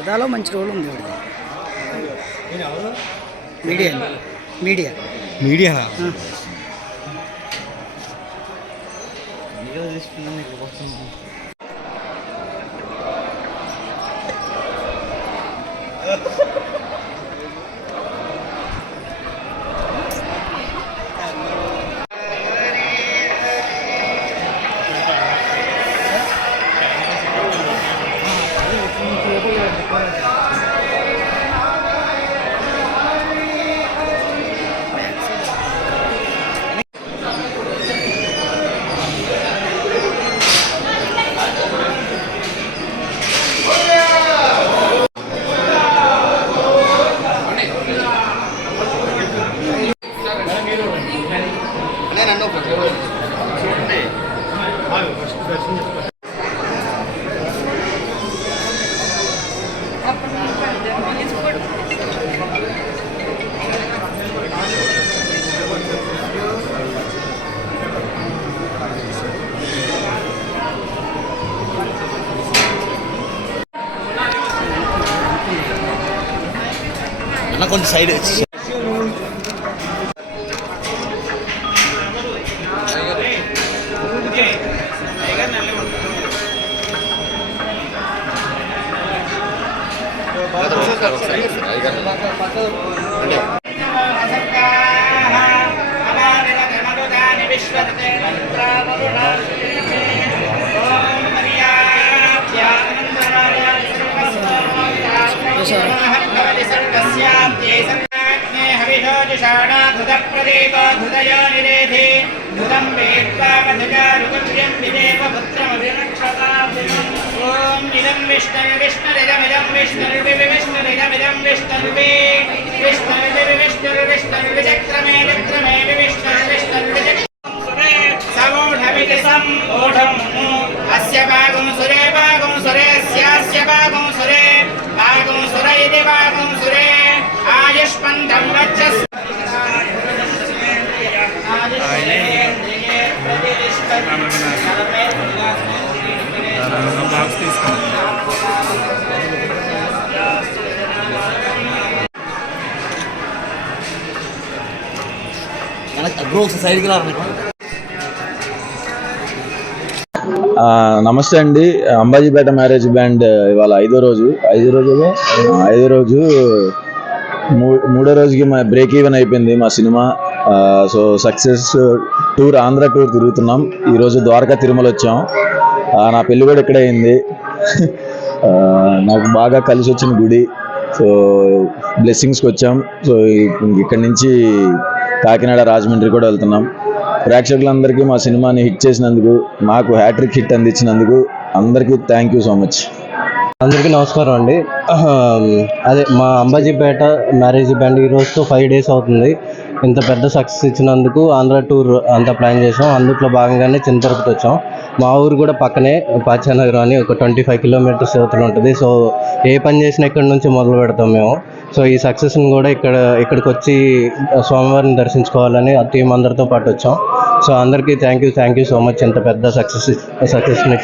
ఫిదాలో మంచి రోల్ ఉంది media media media కొంచెం సైడ్ వచ్చి నమస్తే అండి. అంబాజీపేట మ్యారేజ్ బ్యాండ్ ఇవాళ ఐదో రోజు మూడో రోజుకి మా బ్రేక్ ఈవెన్ అయిపోయింది మా cinema. So success tour, Andhra tour తిరుగుతున్నాం. ఈరోజు ద్వారకా తిరుమల వచ్చాం. నా పెళ్ళి కూడా ఇక్కడే అయింది. నాకు బాగా కలిసి వచ్చిన గుడి. సో బ్లెస్సింగ్స్కి వచ్చాం. సో ఇక్కడి నుంచి కాకినాడ, రాజమండ్రి కూడా వెళ్తున్నాం. ప్రేక్షకులందరికీ మా సినిమాని హిట్ చేసినందుకు, నాకు హ్యాట్రిక్ హిట్ అందించినందుకు అందరికీ థ్యాంక్ యూ సో మచ్. అందరికీ నమస్కారం అండి. అదే మా అంబాజీపేట మ్యారేజ్ బ్యాండ్ ఈ రోజుతో 5 days అవుతుంది. ఇంత పెద్ద సక్సెస్ ఇచ్చినందుకు ఆంధ్ర టూర్ అంతా ప్లాన్ చేసాం. అందులో భాగంగానే చిన్న తిరుపతి వచ్చాం. మా ఊరు కూడా పక్కనే పాచానగరం అని ఒక 25 kilometers అవతల ఉంటుంది. సో ఏ పని చేసినా ఇక్కడ నుంచి మొదలు పెడతాం మేము. సో ఈ సక్సెస్ని కూడా ఇక్కడికి వచ్చి స్వామివారిని దర్శించుకోవాలని ఆ టీం అందరితో పాటు వచ్చాం. సో అందరికీ థ్యాంక్ యూ సో మచ్. ఇంత పెద్ద సక్సెస్ని